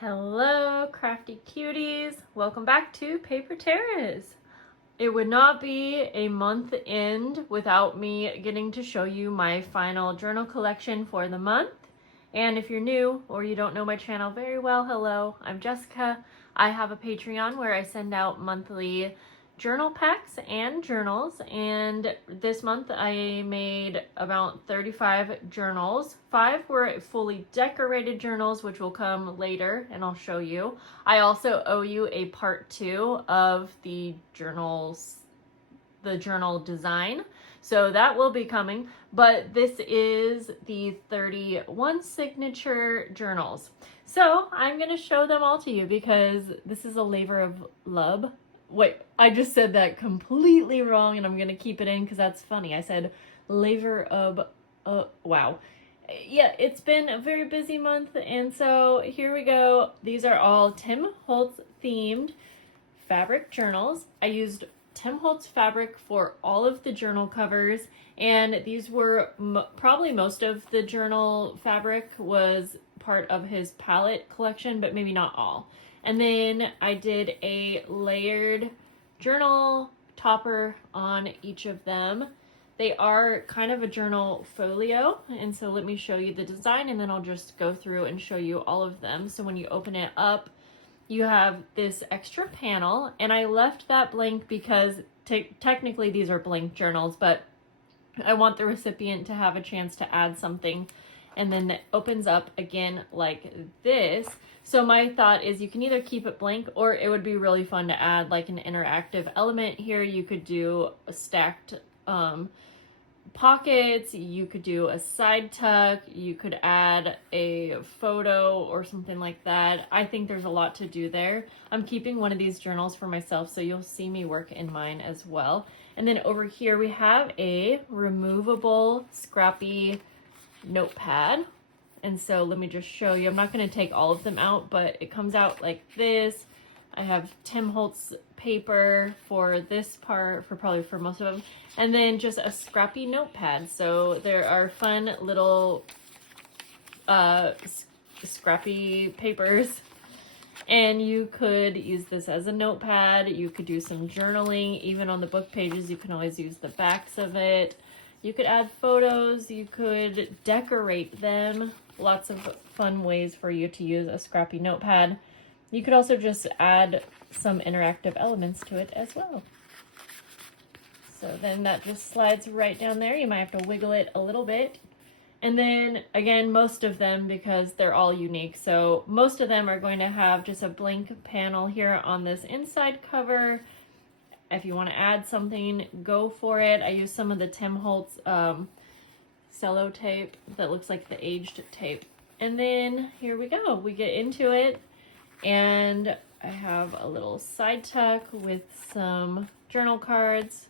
Hello, crafty cuties. Welcome back to Paper Terras. It would not be a month end without me getting to show you my final journal collection for the month. And if you're new or you don't know my channel very well, hello, I'm Jessica. I have a Patreon where I send out monthly journal packs and journals, and this month I made about 35 journals. 5 were fully decorated journals, which will come later and I'll show you. I also owe you a part 2 of the journal design, so that will be coming, but this is the 31 signature journals. So I'm going to show them all to you because this is a labor of love. Wait, I just said that completely wrong, and I'm going to keep it in because that's funny. I said labor of, wow. Yeah, it's been a very busy month, and so here we go. These are all Tim Holtz themed fabric journals. I used Tim Holtz fabric for all of the journal covers, and these were probably most of the journal fabric was part of his palette collection, but maybe not all. And then I did a layered journal topper on each of them. They are kind of a journal folio, and so let me show you the design and then I'll just go through and show you all of them. So when you open it up, you have this extra panel, and I left that blank because technically these are blank journals, but I want the recipient to have a chance to add something. And then it opens up again like this. So my thought is you can either keep it blank, or it would be really fun to add like an interactive element here. You could do a stacked pockets, you could do a side tuck, you could add a photo or something like that. I think there's a lot to do there. I'm keeping one of these journals for myself, so you'll see me work in mine as well. And then over here we have a removable scrappy notepad. And so let me just show you. I'm not going to take all of them out, but it comes out like this. I have Tim Holtz paper for this part, probably for most of them, and then just a scrappy notepad. So there are fun little scrappy papers, and you could use this as a notepad. You could do some journaling. Even on the book pages, you can always use the backs of it. You could add photos, you could decorate them. Lots of fun ways for you to use a scrappy notepad. You could also just add some interactive elements to it as well. So then that just slides right down there. You might have to wiggle it a little bit. And then again, most of them, because they're all unique, so most of them are going to have just a blank panel here on this inside cover. If you want to add something, go for it. I use some of the Tim Holtz cello tape that looks like the aged tape. And then here we go. We get into it, and I have a little side tuck with some journal cards.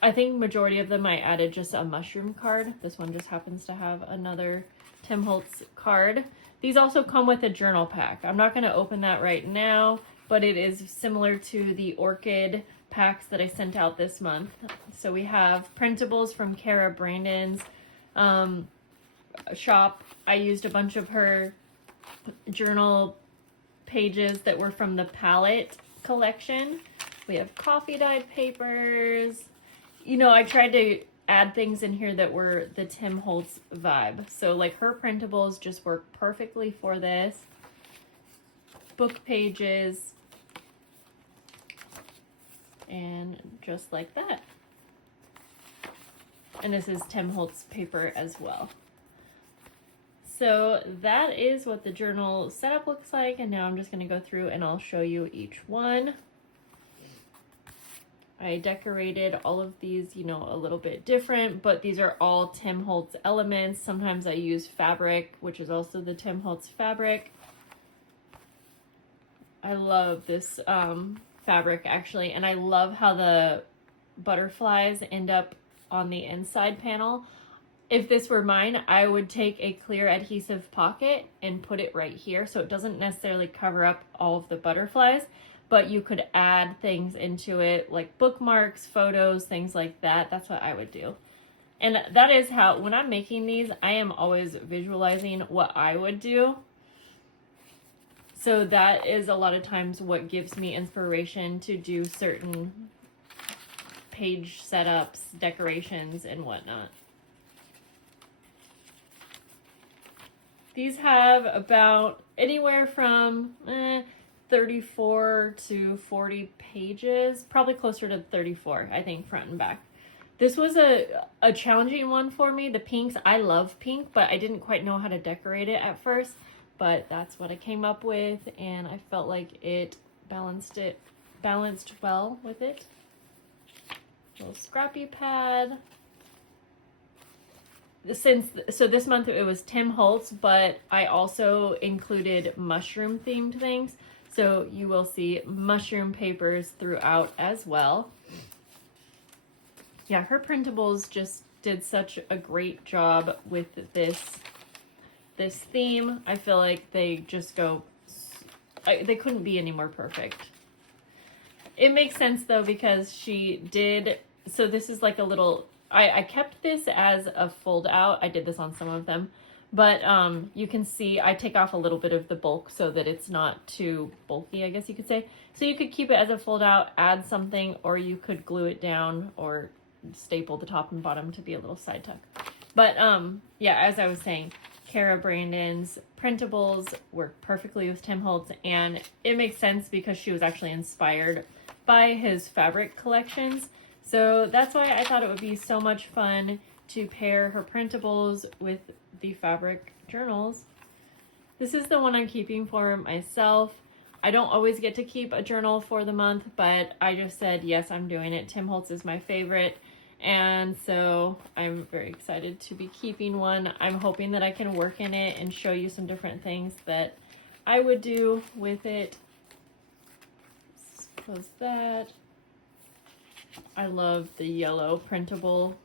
I think majority of them I added just a mushroom card. This one just happens to have another Tim Holtz card. These also come with a journal pack. I'm not going to open that right now, but it is similar to the orchid packs that I sent out this month. So we have printables from Cara Brandon's shop. I used a bunch of her journal pages that were from the palette collection. We have coffee dyed papers. You know, I tried to add things in here that were the Tim Holtz vibe. So like her printables just work perfectly for this. Book pages. And just like that. And this is Tim Holtz paper as well. So that is what the journal setup looks like, and now I'm just going to go through and I'll show you each one. I decorated all of these, you know, a little bit different, but these are all Tim Holtz elements. Sometimes I use fabric, which is also the Tim Holtz fabric. I love this fabric actually, and I love how the butterflies end up on the inside panel. If this were mine, I would take a clear adhesive pocket and put it right here, so it doesn't necessarily cover up all of the butterflies, but you could add things into it like bookmarks, photos, things like that. That's what I would do. And that is how, when I'm making these, I am always visualizing what I would do. So that is a lot of times what gives me inspiration to do certain page setups, decorations, and whatnot. These have about anywhere from 34 to 40 pages, probably closer to 34, I think, front and back. This was a challenging one for me. The pinks, I love pink, but I didn't quite know how to decorate it at first. But that's what I came up with, and I felt like it balanced well with it. Little scrappy pad. So this month it was Tim Holtz, but I also included mushroom themed things. So you will see mushroom papers throughout as well. Yeah, her printables just did such a great job with this theme. I feel like they just go, they couldn't be any more perfect. It makes sense though, because she did, so this is like a little, I kept this as a fold out. I did this on some of them, but you can see I take off a little bit of the bulk so that it's not too bulky, I guess you could say. So you could keep it as a fold out, add something, or you could glue it down or staple the top and bottom to be a little side tuck. But yeah, as I was saying, Cara Brandon's printables work perfectly with Tim Holtz, and it makes sense because she was actually inspired by his fabric collections. So that's why I thought it would be so much fun to pair her printables with the fabric journals. This is the one I'm keeping for myself. I don't always get to keep a journal for the month, but I just said, yes, I'm doing it. Tim Holtz is my favorite. And so I'm very excited to be keeping one. I'm hoping that I can work in it and show you some different things that I would do with it. Close that. I love the yellow printable.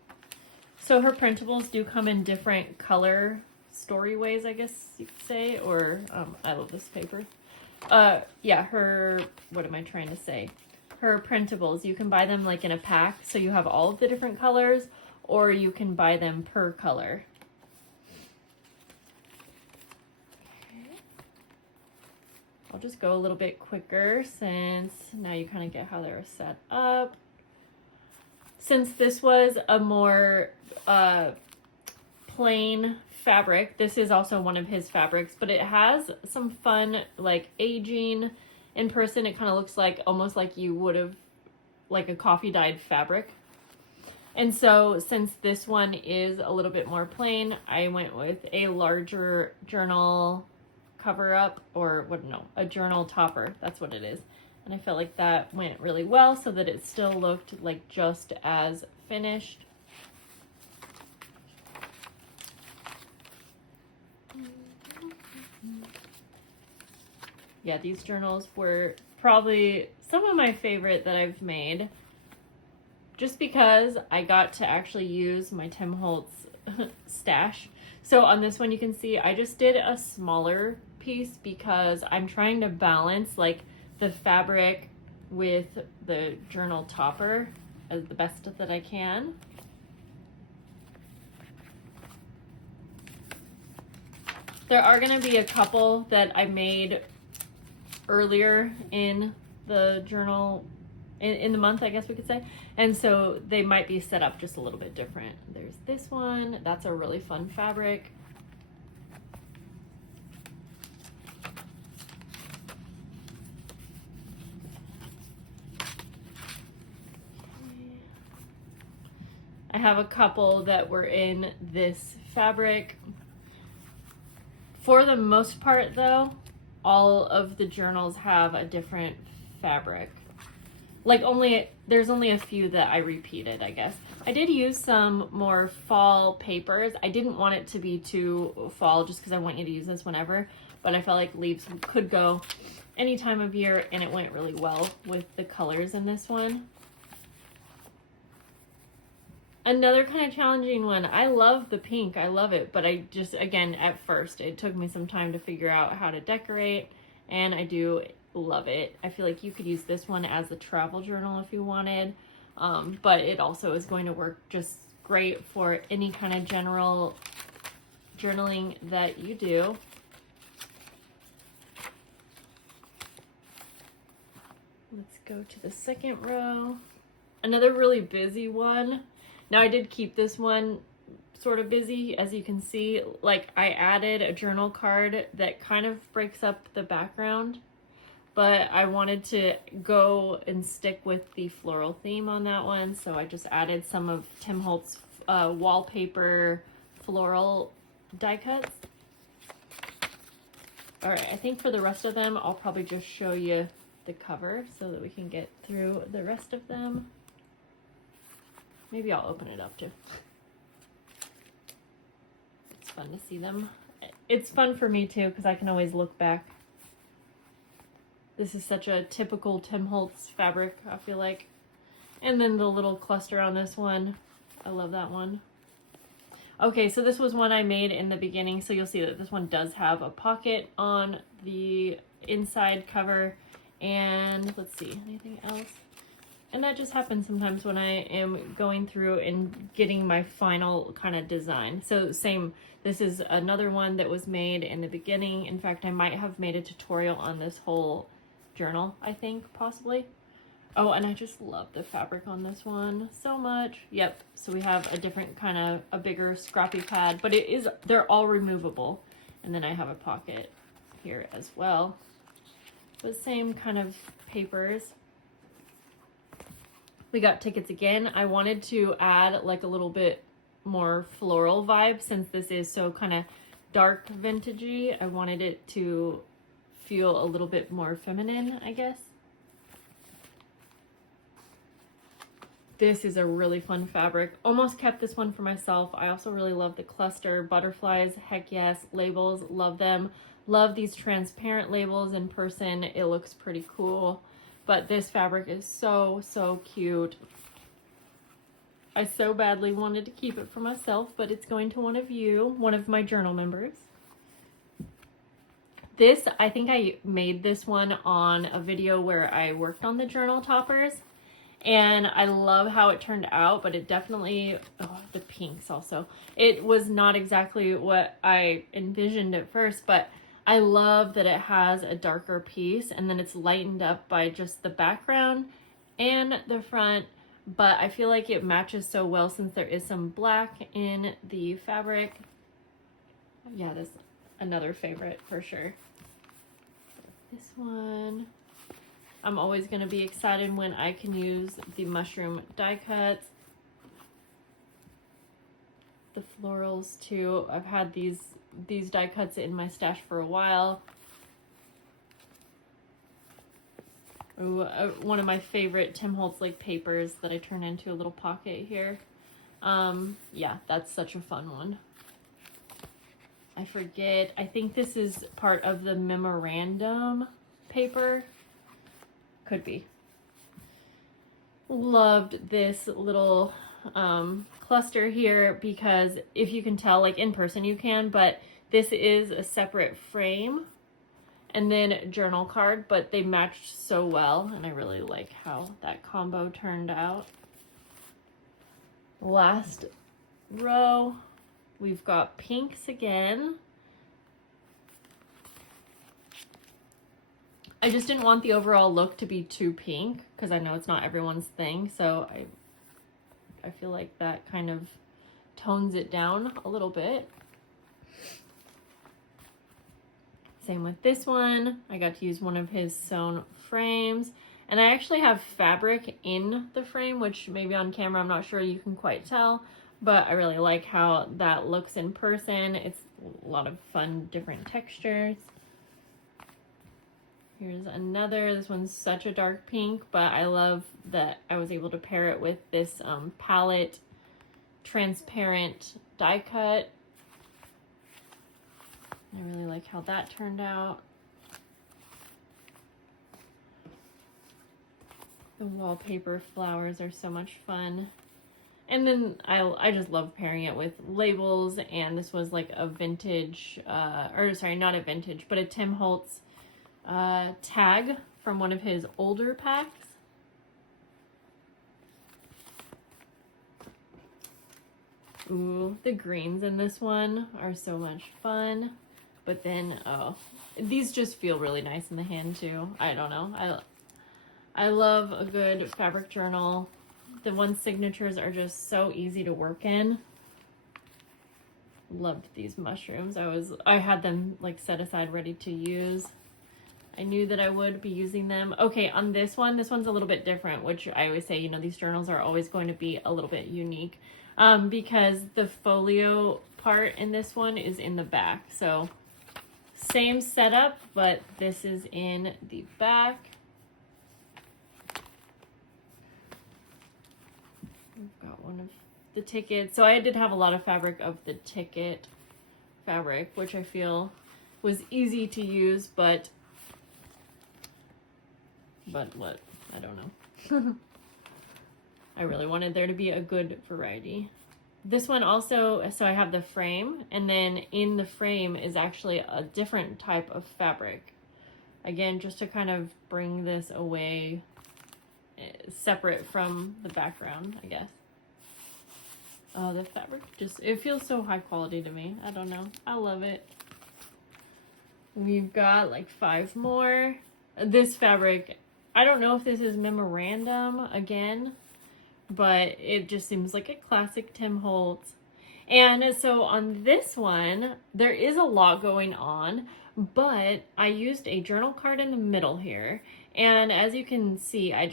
So her printables do come in different color story ways, I guess you could say, or I love this paper. Yeah, what am I trying to say? Her printables, you can buy them like in a pack, so you have all of the different colors, or you can buy them per color. Okay. I'll just go a little bit quicker since now you kind of get how they're set up. Since this was a more plain fabric, this is also one of his fabrics, but it has some fun like aging. In person, it kind of looks like almost like you would have like a coffee dyed fabric. And so since this one is a little bit more plain, I went with a larger journal cover up, or what, no, a journal topper. That's what it is. And I felt like that went really well so that it still looked like just as finished. Yeah, these journals were probably some of my favorite that I've made, just because I got to actually use my Tim Holtz stash. So on this one, you can see I just did a smaller piece because I'm trying to balance like the fabric with the journal topper as the best that I can. There are going to be a couple that I made earlier in the journal, in the month, I guess we could say, and so they might be set up just a little bit different. There's this one, that's a really fun fabric. I have a couple that were in this fabric. For the most part though, all of the journals have a different fabric. Like there's only a few that I repeated, I guess. I did use some more fall papers. I didn't want it to be too fall just because I want you to use this whenever, but I felt like leaves could go any time of year, and it went really well with the colors in this one. Another kind of challenging one. I love the pink. I love it. But I just, again, at first, it took me some time to figure out how to decorate. And I do love it. I feel like you could use this one as a travel journal if you wanted. But it also is going to work just great for any kind of general journaling that you do. Let's go to the second row. Another really busy one. Now I did keep this one sort of busy, as you can see. Like, I added a journal card that kind of breaks up the background, but I wanted to go and stick with the floral theme on that one, so I just added some of Tim Holtz wallpaper floral die cuts. All right, I think for the rest of them, I'll probably just show you the cover so that we can get through the rest of them. Maybe I'll open it up too. It's fun to see them. It's fun for me too, because I can always look back. This is such a typical Tim Holtz fabric, I feel like. And then the little cluster on this one. I love that one. Okay, so this was one I made in the beginning, so you'll see that this one does have a pocket on the inside cover. And let's see, anything else? And that just happens sometimes when I am going through and getting my final kind of design. So same, this is another one that was made in the beginning. In fact, I might have made a tutorial on this whole journal, I think, possibly. Oh, and I just love the fabric on this one so much. Yep, so we have a different kind of, a bigger scrappy pad, but they're all removable. And then I have a pocket here as well. The same kind of papers. We got tickets again. I wanted to add like a little bit more floral vibe since this is so kind of dark vintagey. I wanted it to feel a little bit more feminine, I guess. This is a really fun fabric. Almost kept this one for myself. I also really love the cluster. Butterflies, heck yes. Labels, love them. Love these transparent labels in person. It looks pretty cool. But this fabric is so, so cute. I so badly wanted to keep it for myself, but it's going to one of you, one of my journal members. This, I think I made this one on a video where I worked on the journal toppers. And I love how it turned out, but it definitely, oh, the pinks also. It was not exactly what I envisioned at first, but I love that it has a darker piece and then it's lightened up by just the background and the front. But I feel like it matches so well since there is some black in the fabric. Yeah, this is another favorite for sure. This one. I'm always going to be excited when I can use the mushroom die cuts. The florals too. I've had these die cuts in my stash for a while. Ooh, one of my favorite Tim Holtz like papers that I turn into a little pocket here. Yeah, that's such a fun one. I forget. I think this is part of the memorandum paper. Could be. Loved this little cluster here because if you can tell, like in person you can, but this is a separate frame and then journal card, but they matched so well and I really like how that combo turned out. Last row, we've got pinks again. I just didn't want the overall look to be too pink because I know it's not everyone's thing, so I feel like that kind of tones it down a little bit. Same with this one. I got to use one of his sewn frames, and I actually have fabric in the frame, which maybe on camera I'm not sure you can quite tell, but I really like how that looks in person. It's a lot of fun different textures. Here's another. This one's such a dark pink, but I love that I was able to pair it with this palette transparent die cut. I really like how that turned out. The wallpaper flowers are so much fun. And then I just love pairing it with labels, and this was like a vintage, or sorry, not a vintage, but a Tim Holtz tag from one of his older packs. Ooh, the greens in this one are so much fun. But then, oh, these just feel really nice in the hand too. I don't know. I love a good fabric journal. The one signatures are just so easy to work in. Loved these mushrooms. I had them like set aside ready to use. I knew that I would be using them. Okay, on this one's a little bit different, which I always say, you know, these journals are always going to be a little bit unique because the folio part in this one is in the back. So same setup, but this is in the back. I've got one of the tickets. So I did have a lot of fabric of the ticket fabric, which I feel was easy to use, but what? I don't know. I really wanted there to be a good variety. This one also, so I have the frame, and then in the frame is actually a different type of fabric. Again, just to kind of bring this away, separate from the background, I guess. Oh, the fabric just, it feels so high quality to me. I don't know. I love it. We've got like 5 more. This fabric, I don't know if this is memorandum again, but it just seems like a classic Tim Holtz. And so on this one, there is a lot going on, but I used a journal card in the middle here. And as you can see, I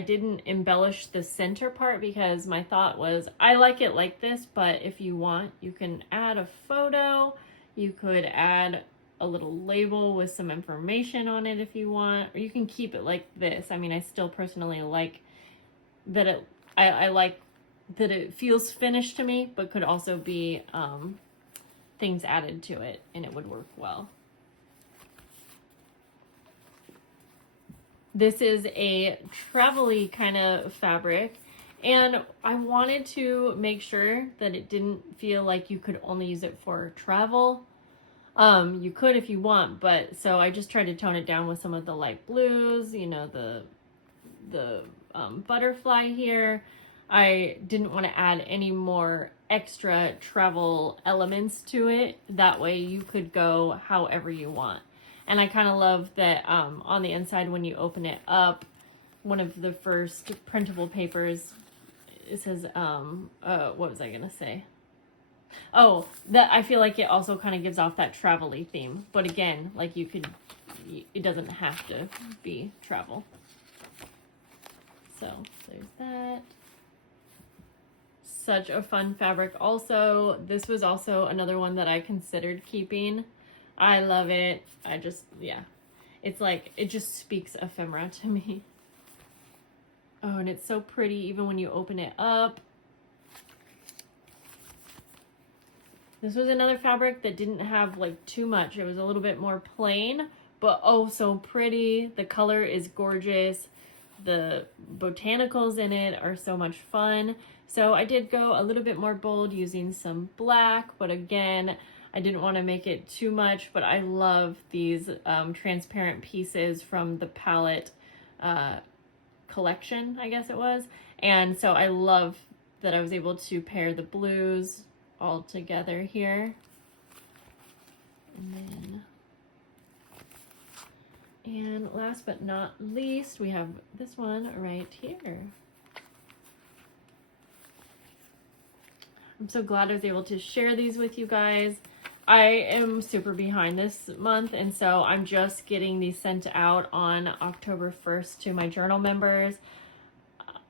didn't embellish the center part because my thought was, I like it like this, but if you want, you can add a photo, you could add a little label with some information on it if you want, or you can keep it like this. I mean, I still personally like that I like that it feels finished to me, but could also be things added to it and it would work well. This is a travel-y kind of fabric, and I wanted to make sure that it didn't feel like you could only use it for travel. You could if you want, but so I just tried to tone it down with some of the light blues, you know, the butterfly here. I didn't want to add any more extra travel elements to it. That way you could go however you want. And I kind of love that on the inside when you open it up, one of the first printable papers, it says, what was I going to say? Oh, that I feel like it also kind of gives off that travel-y theme. But again, like it doesn't have to be travel. So there's that. Such a fun fabric. Also, this was also another one that I considered keeping. I love it. Yeah. It's like, it just speaks ephemera to me. Oh, and it's so pretty even when you open it up. This was another fabric that didn't have like too much. It was a little bit more plain, but oh, so pretty. The color is gorgeous. The botanicals in it are so much fun. So I did go a little bit more bold using some black, but again, I didn't want to make it too much, but I love these transparent pieces from the palette collection, I guess it was. And so I love that I was able to pair the blues all together here. And last but not least, we have this one right here. I'm so glad I was able to share these with you guys. I am super behind this month, and so I'm just getting these sent out on October 1st to my journal members.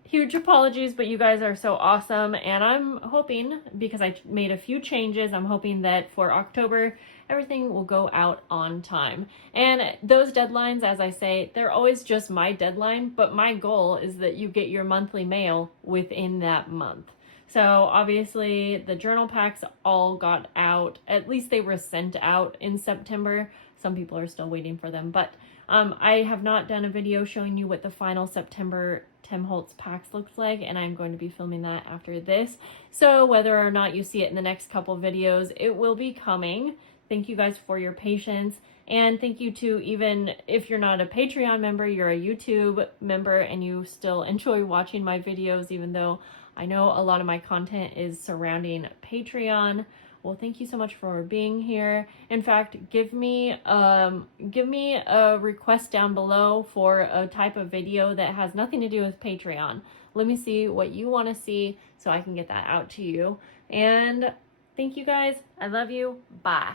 Huge apologies, but you guys are so awesome, and I'm hoping, because I made a few changes, I'm hoping that for October, everything will go out on time. And those deadlines, as I say, they're always just my deadline, but my goal is that you get your monthly mail within that month. So obviously the journal packs all got out, at least they were sent out in September. Some people are still waiting for them, but I have not done a video showing you what the final September Tim Holtz packs looks like, and I'm going to be filming that after this. So whether or not you see it in the next couple videos, it will be coming. Thank you guys for your patience, and thank you to, even if you're not a Patreon member, you're a YouTube member and you still enjoy watching my videos, even though I know a lot of my content is surrounding Patreon. Well, thank you so much for being here. In fact, give me a request down below for a type of video that has nothing to do with Patreon. Let me see what you want to see so I can get that out to you. And thank you guys. I love you. Bye.